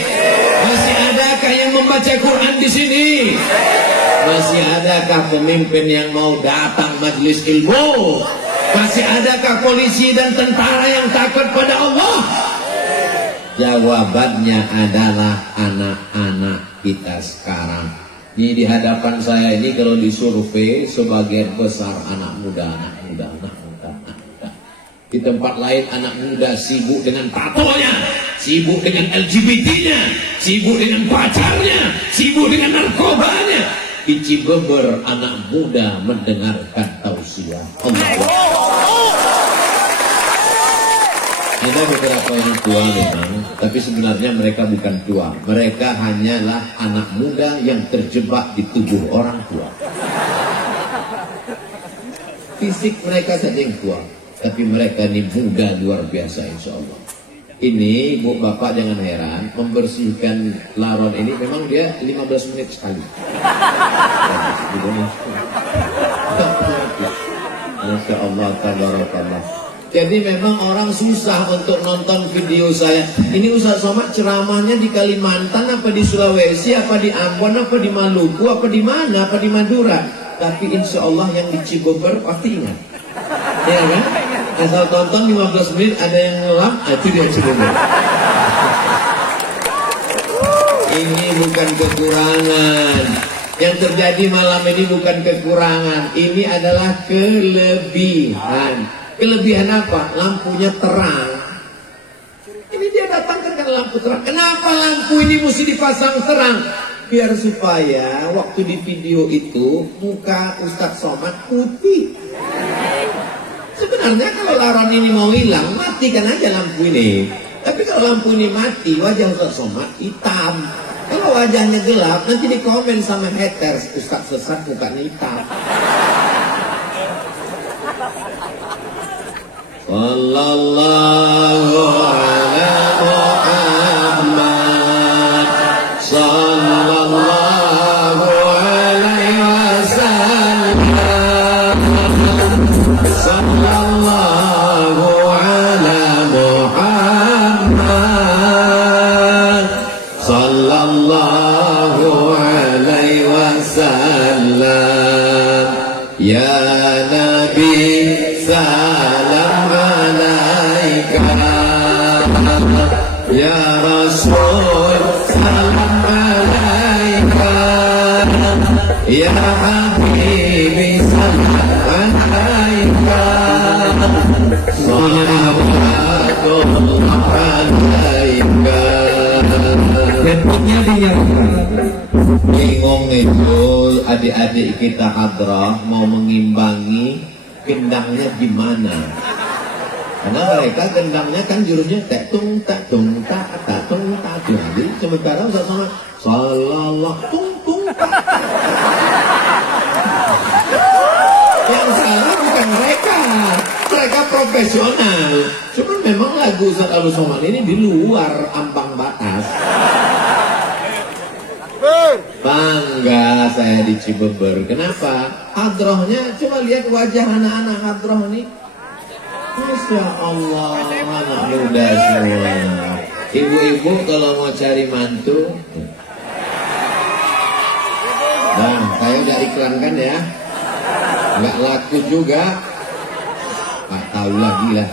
Masih adakah yang membaca Quran di sini? Masih adakah pemimpin yang mau datang majelis ilmu? Masih adakah polisi dan tentara yang takut pada Allah? Jawabannya adalah anak-anak kita sekarang. Ini di hadapan saya ini kalau disurvei sebagian besar anak muda. Di tempat lain anak muda sibuk dengan tatonya, sibuk dengan LGBT-nya, sibuk dengan pacarnya, sibuk dengan narkobanya. Di Cibeber anak muda mendengarkan tausiah. Ada beberapa yang tua memang, tapi sebenarnya mereka bukan tua. Mereka hanyalah anak muda yang terjebak di tubuh orang tua. Fisik mereka saja yang tua, tapi mereka ini muda luar biasa insya Allah. Ini Bu Bapak jangan heran, membersihkan laron ini memang dia 15 menit sekali. Masya Allah, tabarakallah. Jadi memang orang susah untuk nonton video saya. Ini Ustaz Somad ceramahnya di Kalimantan, apa di Sulawesi, apa di Ambon, apa di Maluku, apa di mana, apa di Madura. Tapi insya Allah yang di Cibeber pasti ingat. Ya kan? Asal tonton 15 menit ada yang ngelap, itu dia cerita. Ini bukan kekurangan. Yang terjadi malam ini bukan kekurangan. Ini adalah kelebihan. Kelebihan apa? Lampunya terang. Ini dia datangkan ke lampu terang. Kenapa lampu ini mesti dipasang terang? Biar supaya waktu di video itu muka Ustadz Somad putih. Sebenarnya kalau laron ini mau hilang, matikan aja lampu ini. Tapi kalau lampu ini mati, wajah Ustadz Somad hitam. Kalau wajahnya gelap, nanti dikomen sama haters, Ustadz sesat mukanya hitam. Sallallahu ala Muhammad, sallallahu alaihi wasallam, sallallahu ala Muhammad, sallallahu alaihi wasallam. Ya Nabi salam alaika, ya Rasul salam alaika, ya Habibi salam alaika, salawatullah alaika. Bentuknya dinyalakan. Bingung itu adik-adik kita hadrah mau mengimbangi gendangnya gimana? Karena mereka gendangnya kan jurusnya tak tung tak tung tak tak tung tak. Jadi sementara Ustaz Somad salallah tung tung tak. Yang salah bukan mereka. Mereka profesional. Cuma memang lagu Ustaz Abdul Somad ini di luar ambang batas. Bangga saya di Cibeber. Kenapa? Hadrohnya, coba lihat wajah anak-anak hadroh ini. Masya Allah, anak muda semua. Ibu-ibu kalau mau cari mantu, nah, saya udah iklankan ya. Nggak laku juga. Nggak tahu lagi lah.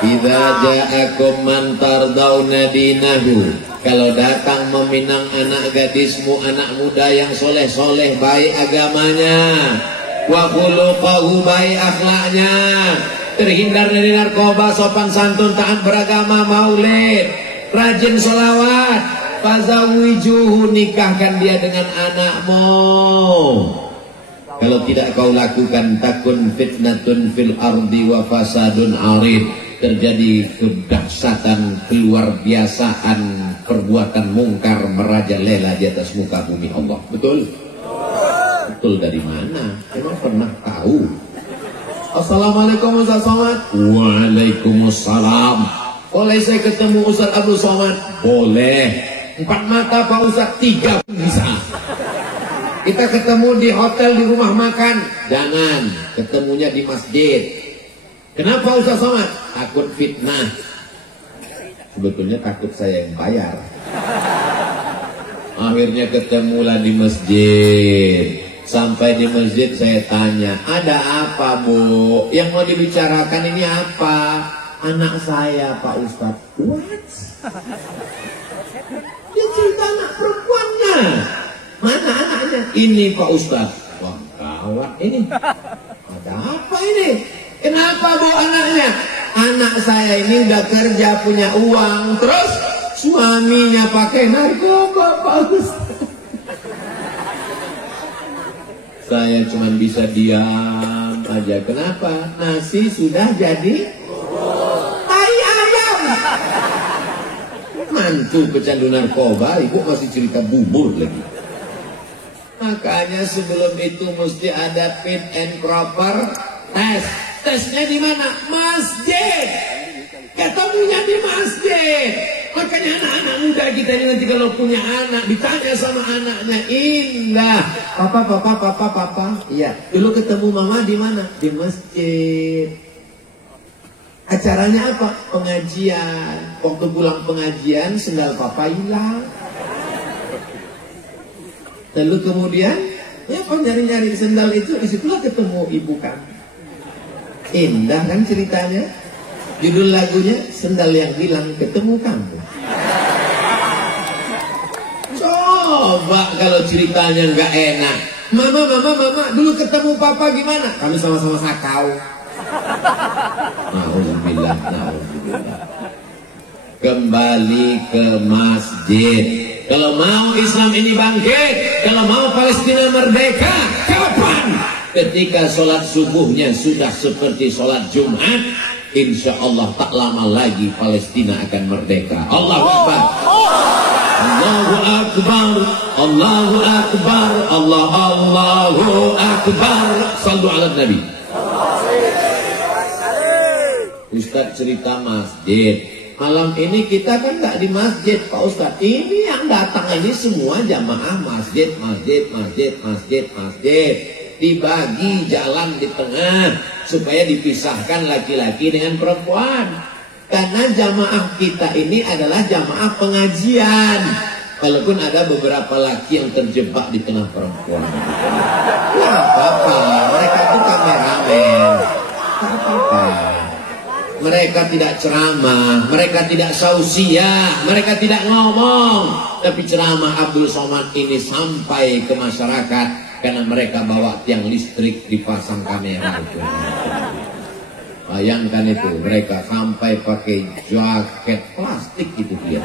Idza ja'akum man tardawna dinahu. Kalau datang meminang anak gadismu, anak muda yang soleh-soleh, baik agamanya, wa khuluquhu, baik akhlaknya, terhindar dari narkoba, sopan santun, taat beragama, maulid, rajin sholawat, fazawijuhu, nikahkan dia dengan anakmu. Kalau tidak kau lakukan, takun fitnatun fil ardi wa fasadun arid, terjadi kedahsyatan, keluar biasaan, perbuatan mungkar merajalela di atas muka bumi Allah. Betul? Betul dari mana? Emang pernah tahu? Assalamualaikum Ustaz Somad. Waalaikumsalam. Boleh saya ketemu Ustaz Abdul Somad? Boleh. 4 mata Pak Ustaz, 3 bisa. Kita ketemu di hotel, di rumah makan. Jangan, ketemunya di masjid. Kenapa Ustaz Somad? Takut fitnah. Sebetulnya takut saya yang bayar. Akhirnya ketemulah di masjid. Sampai di masjid saya tanya, ada apa Bu? Yang mau dibicarakan ini apa? Anak saya Pak Ustaz. What? Dia cerita anak perempuannya. Mana anaknya? Ini Pak Ustaz. Wah gawat ini. Ada apa ini? Kenapa Bu anaknya? Anak saya ini udah kerja, punya uang, terus suaminya pakai narkoba Pak Ustaz. Saya cuma bisa diam aja. Kenapa? Nasi sudah jadi tai ayam. Mantu pecandu narkoba, ibu masih cerita bubur lagi. Makanya sebelum itu mesti ada fit and proper test. Tesnya di mana? Masjid. Ketemunya di masjid. Makanya anak-anak muda kita ini nanti kalau punya anak ditanya sama anaknya, indah. Papa. Iya. Dulu ketemu mama di mana? Di masjid. Acaranya apa? Pengajian. Waktu pulang pengajian, sendal papa hilang. Lalu kemudian, ya nyari-nyari sendal itu, disitulah ketemu ibu kami. Indah kan ceritanya. Judul lagunya Sendal yang Hilang Ketemu Kamu. Coba kalau ceritanya nggak enak. Mama, dulu ketemu papa gimana? Kami sama-sama sakau. Alhamdulillah. Kembali ke masjid. Kalau mau Islam ini bangkit, kalau mau Palestina merdeka, kapan? Ketika sholat subuhnya sudah seperti sholat Jumat, insya Allah tak lama lagi Palestina akan merdeka. Allahu Akbar. Allahu Akbar. Allahu Akbar. Allahu Akbar. Sallu ala Nabi. Ustaz cerita masjid. Malam ini kita kan nggak di masjid, Pak Ustaz. Ini yang datang ini semua jamaah masjid. Dibagi jalan di tengah supaya dipisahkan laki-laki dengan perempuan. Karena jamaah kita ini adalah jamaah pengajian. Walaupun ada beberapa laki yang terjebak di tengah perempuan. Nggak apa-apa, mereka itu kameramen. Nggak apa-apa. Mereka tidak ceramah, mereka tidak sausiah, mereka tidak ngomong. Tapi ceramah Abdul Somad ini sampai ke masyarakat karena mereka bawa tiang listrik dipasang kamera itu. Bayangkan itu, mereka sampai pakai jaket plastik itu dia.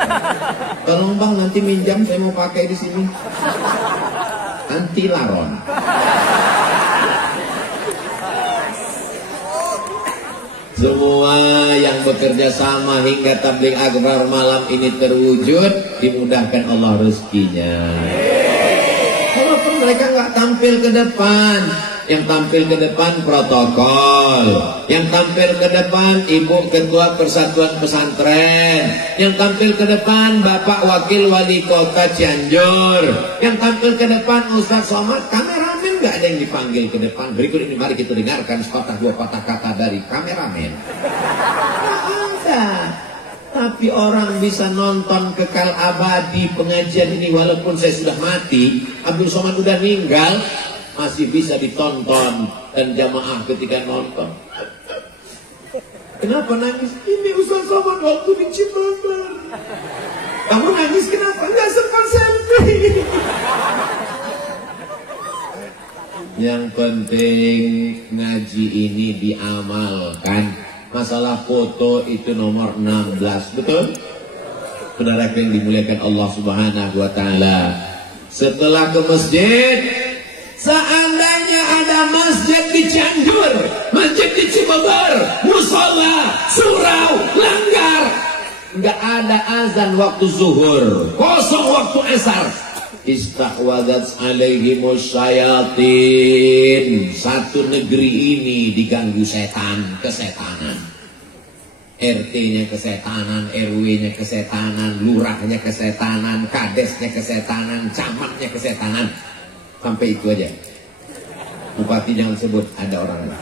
Tolong bang, nanti minjam, saya mau pakai di sini. Anti laron. Semua yang bekerja sama hingga tabligh akbar malam ini terwujud, dimudahkan Allah rezekinya. Walaupun mereka nggak tampil ke depan, yang tampil ke depan protokol, yang tampil ke depan ibu ketua persatuan pesantren, yang tampil ke depan bapak wakil wali kota Cianjur, yang tampil ke depan Ustaz Somad. Kameramen nggak ada yang dipanggil ke depan. Berikut ini mari kita dengarkan sepatah dua patah kata dari kameramen. Tapi orang bisa nonton kekal abadi pengajian ini walaupun saya sudah mati, Abdul Somad sudah meninggal, masih bisa ditonton dan jamaah ketika nonton. Kenapa nangis? Ini Ustaz Somad waktu di Cimabar. Kamu nangis kenapa? Nggak sempat selfie. Yang penting ngaji ini diamalkan. Masalah foto itu nomor 16, betul? Saudara yang dimuliakan Allah Subhanahu wa taala. Setelah ke masjid, seandainya ada masjid di Cianjur, masjid di Cibubur, musola, surau, langgar, nggak ada azan waktu zuhur, kosong waktu asar. Istahwadat alaihimus syayatin. Satu negeri ini diganggu setan, kesetanan. RT-nya kesetanan, RW-nya kesetanan, lurahnya kesetanan, kadesnya kesetanan, camatnya kesetanan. Sampai itu aja. Bupati jangan sebut, ada orang lain.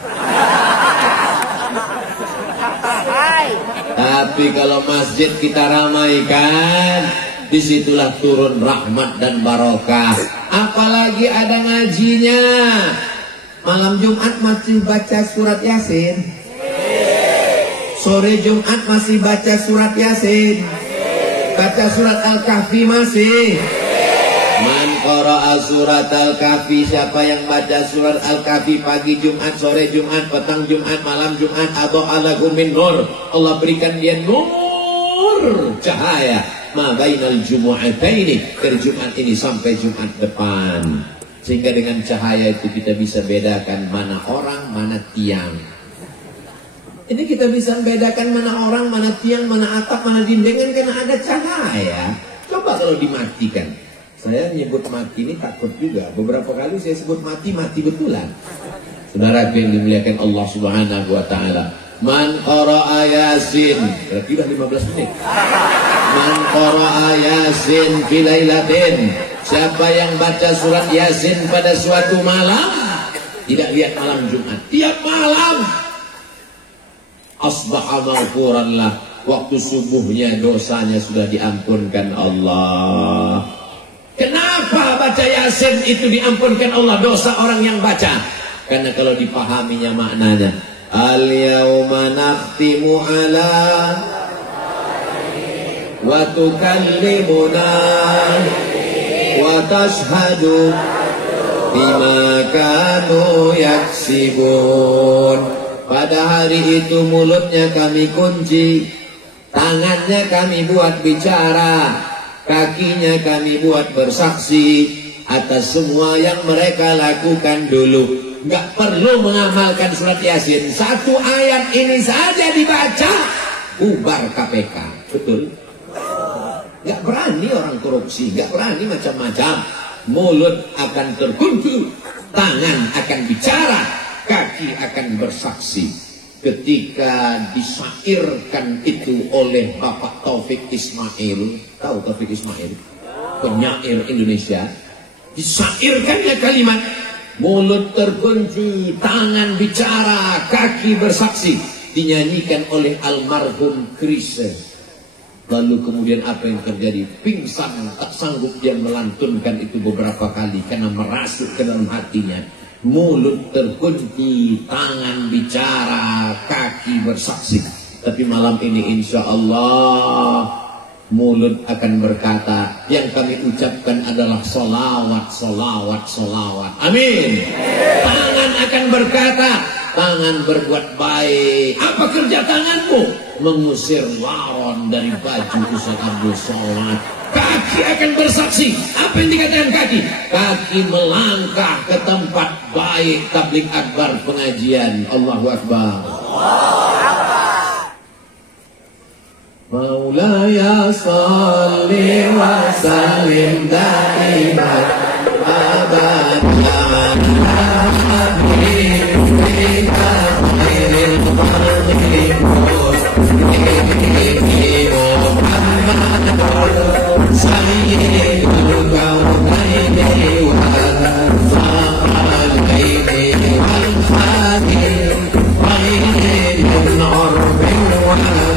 Tapi kalau masjid kita ramaikan, disitulah turun rahmat dan barokah. Apalagi ada ngajinya. Malam Jumat masih baca surat Yasin. Sore Jumat masih baca surat Yasin. Baca surat Al-Kahfi masih. Man qara'a surat Al-Kahfi, siapa yang baca surat Al-Kahfi pagi Jumat, sore Jumat, petang Jumat, malam Jumat, adha'a lahu min nur. Allah berikan dia nur, cahaya. Ma bainal jumu'ataini, dari Jumat ini sampai Jumat depan. Sehingga dengan cahaya itu kita bisa bedakan mana orang, mana tiang. Ini kita bisa bedakan mana orang, mana tiang, mana atap, mana dinding karena ada cahaya. Coba kalau dimatikan. Saya nyebut mati ini takut juga. Beberapa kali saya sebut mati, mati betulan. Saudara yang dimuliakan Allah Subhanahu wa taala. Man qara'a Yasin, berarti udah 15 menit. Man qara'a Yasin fi lailatin, siapa yang baca surat Yasin pada suatu malam, tidak lihat malam Jumat, tiap malam, asbaha maghfuran lah, waktu subuhnya dosanya sudah diampunkan Allah. Kenapa baca Yasin itu diampunkan Allah dosa orang yang baca? Karena kalau dipahaminya maknanya, Al-yawma nakhtimu ala wa tukallimuna wa tashhadu bima kanu yaksibun. Pada hari itu mulutnya kami kunci, tangannya kami buat bicara, kakinya kami buat bersaksi atas semua yang mereka lakukan dulu. Nggak perlu mengamalkan surat Yasin, satu ayat ini saja dibaca, bubar KPK. Betul? Nggak berani orang korupsi, nggak berani macam-macam. Mulut akan terkunci, tangan akan bicara, kaki akan bersaksi. Ketika disairkan itu oleh Bapak Taufik Ismail, tahu Taufik Ismail, penyair Indonesia, disairkannya kalimat mulut terkunci, tangan bicara, kaki bersaksi, dinyanyikan oleh almarhum Chrisye. Lalu kemudian apa yang terjadi? Pingsan, tak sanggup dia melantunkan itu beberapa kali karena merasuk ke dalam hatinya. Mulut terkunci, tangan bicara, kaki bersaksi. Tapi malam ini insya Allah mulut akan berkata, yang kami ucapkan adalah solawat, solawat, solawat. Amin. Tangan akan berkata, tangan berbuat baik. Apa kerja tanganmu? Mengusir laron dari baju Ustaz Abdul Somad. Kaki akan bersaksi. Apa yang dikatakan kaki? Kaki melangkah ke tempat baik tabligh akbar, pengajian. Allahu Akbar. Maulaya salli wa sallim daiman abadan ala habibika khairil khalqi Muhammad sayyidul kaunaini wal thaqalaini wal khadim khairil urbi wal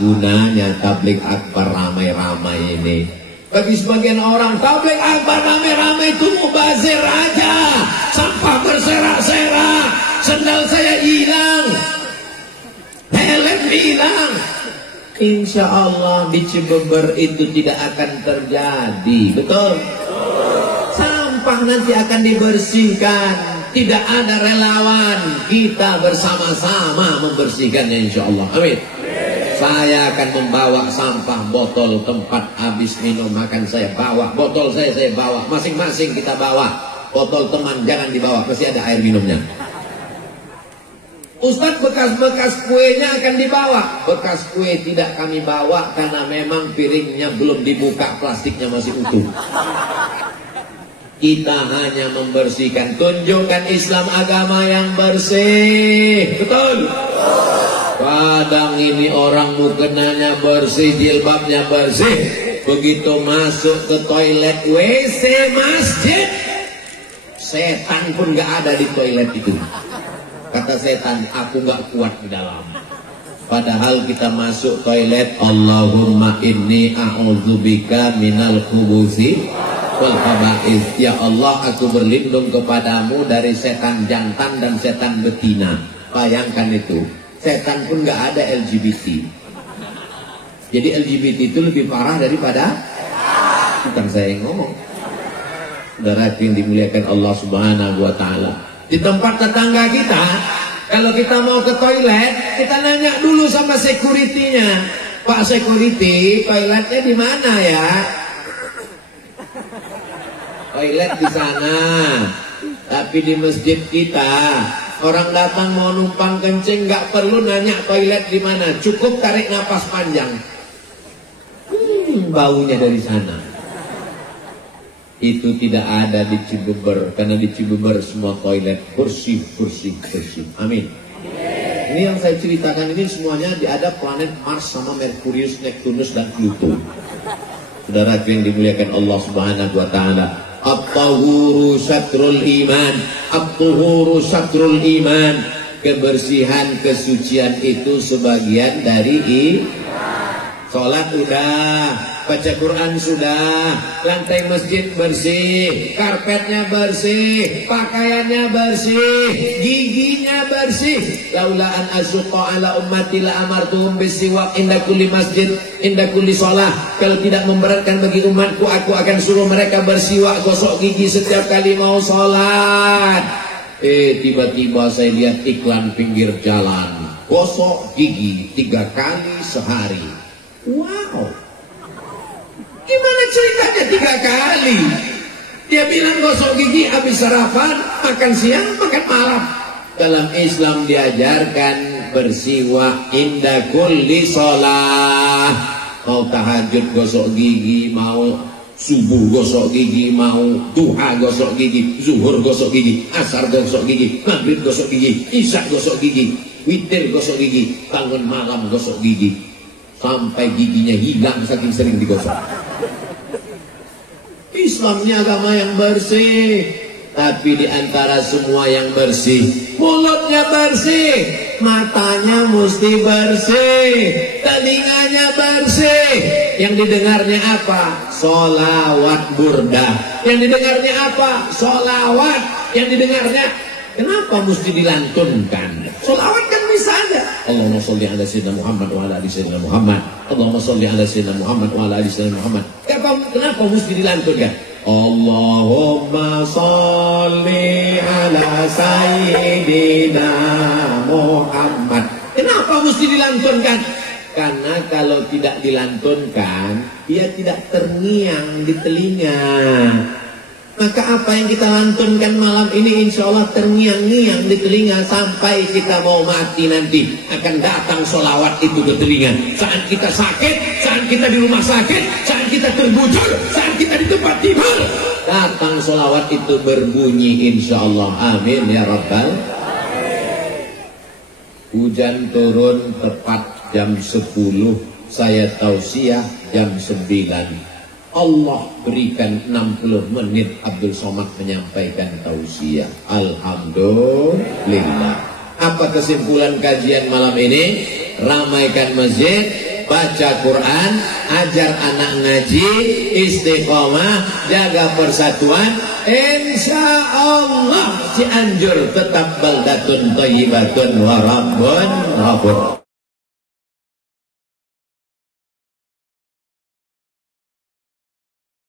gunanya tabligh akbar ramai-ramai ini? Bagi sebagian orang tabligh akbar ramai-ramai itu mubazir aja, sampah berserak-serak, sendal saya hilang, helm hilang. Insya Allah di Cibeber itu tidak akan terjadi, betul? Sampah nanti akan dibersihkan, tidak ada relawan, kita bersama-sama membersihkannya insya Allah. Amin. Saya akan membawa sampah, botol tempat habis minum makan saya bawa, botol saya bawa, masing-masing kita bawa. Botol teman jangan dibawa, pasti ada air minumnya. Ustadz, bekas-bekas kuenya akan dibawa. Bekas kue tidak kami bawa karena memang piringnya belum dibuka, plastiknya masih utuh. Kita hanya membersihkan, tunjukkan Islam agama yang bersih. Betul? Kadang ini orang mukenanya bersih, jilbabnya bersih, begitu masuk ke toilet WC masjid, setan pun gak ada di toilet itu. Kata setan, aku gak kuat di dalam. Padahal kita masuk toilet, Allahumma inni a'udzubika minal khubuthi wal khaba'ith. Ya Allah, aku berlindung kepadamu dari setan jantan dan setan betina. Bayangkan itu, setan pun gak ada LGBT. Jadi LGBT itu lebih parah daripada, bukan saya yang ngomong, saudara yang dimuliakan Allah Subhanahu wa Ta'ala. Di tempat tetangga kita, kalau kita mau ke toilet, kita nanya dulu sama security-nya. Pak security, toiletnya di mana ya? Toilet di sana. Tapi di masjid kita, orang datang mau numpang kencing, nggak perlu nanya toilet di mana. Cukup tarik napas panjang. Baunya dari sana. Itu tidak ada di Cibeber, karena di Cibeber semua toilet bersih. Amin. Ini yang saya ceritakan ini semuanya ada planet Mars sama Merkurius, Neptunus dan Pluto. Saudara yang dimuliakan Allah Subhanahu wa Ta'ala. At-tahuru syatrul iman, at-tuhuru syatrul iman. Kebersihan, kesucian itu sebagian dari sholat udah, baca Quran sudah, lantai masjid bersih, karpetnya bersih, pakaiannya bersih, giginya bersih. Laula an asyqa ala ummati la amartuhum bisiwak inda kulli masjid, inda kulli shalah. Kalau tidak memberatkan bagi umatku, aku akan suruh mereka bersiwak, gosok gigi setiap kali mau sholat. Tiba-tiba saya lihat iklan pinggir jalan, gosok gigi 3 kali sehari. Wow, gimana ceritanya 3 kali? Dia bilang gosok gigi habis sarapan, makan siang, makan malam. Dalam Islam diajarkan bersiwak inda kulli sholah. Mau tahajud gosok gigi, mau subuh gosok gigi, mau duha gosok gigi, zuhur gosok gigi, asar gosok gigi, maghrib gosok gigi, isya gosok gigi, witir gosok gigi, bangun malam gosok gigi. Sampai giginya hilang saking sering digosok. Islamnya agama yang bersih. Tapi di antara semua yang bersih, mulutnya bersih, matanya mesti bersih, telinganya bersih. Yang didengarnya apa? Sholawat burdah. Yang didengarnya apa? Sholawat. Yang didengarnya, kenapa mesti dilantunkan? Sholawat kan bisa aja. Allahumma sholli ala sayyidina Muhammad wa ala ali sayyidina Muhammad. Allahumma sholli ala sayyidina Muhammad wa ala ali sayyidina Muhammad. Kenapa mesti dilantunkan? Allahumma sholli ala sayyidina Muhammad. Kenapa mesti dilantunkan? Karena kalau tidak dilantunkan, dia tidak terngiang di telinga. Maka apa yang kita lantunkan malam ini insya Allah terngiang-ngiang di telinga. Sampai kita mau mati nanti akan datang sholawat itu ke telinga. Saat kita sakit, saat kita di rumah sakit, saat kita terbujur, saat kita di tempat tidur, datang sholawat itu berbunyi insya Allah. Amin ya Rabbal. Hujan turun tepat jam 10, saya tausiah jam 9. Allah berikan 60 menit Abdul Somad menyampaikan tausiah. Alhamdulillah. Apa kesimpulan kajian malam ini? Ramaikan masjid, baca Quran, ajar anak ngaji, istiqomah, jaga persatuan. Insya Allah Cianjur tetap baldatun thayyibatun wa rabbun ghafur.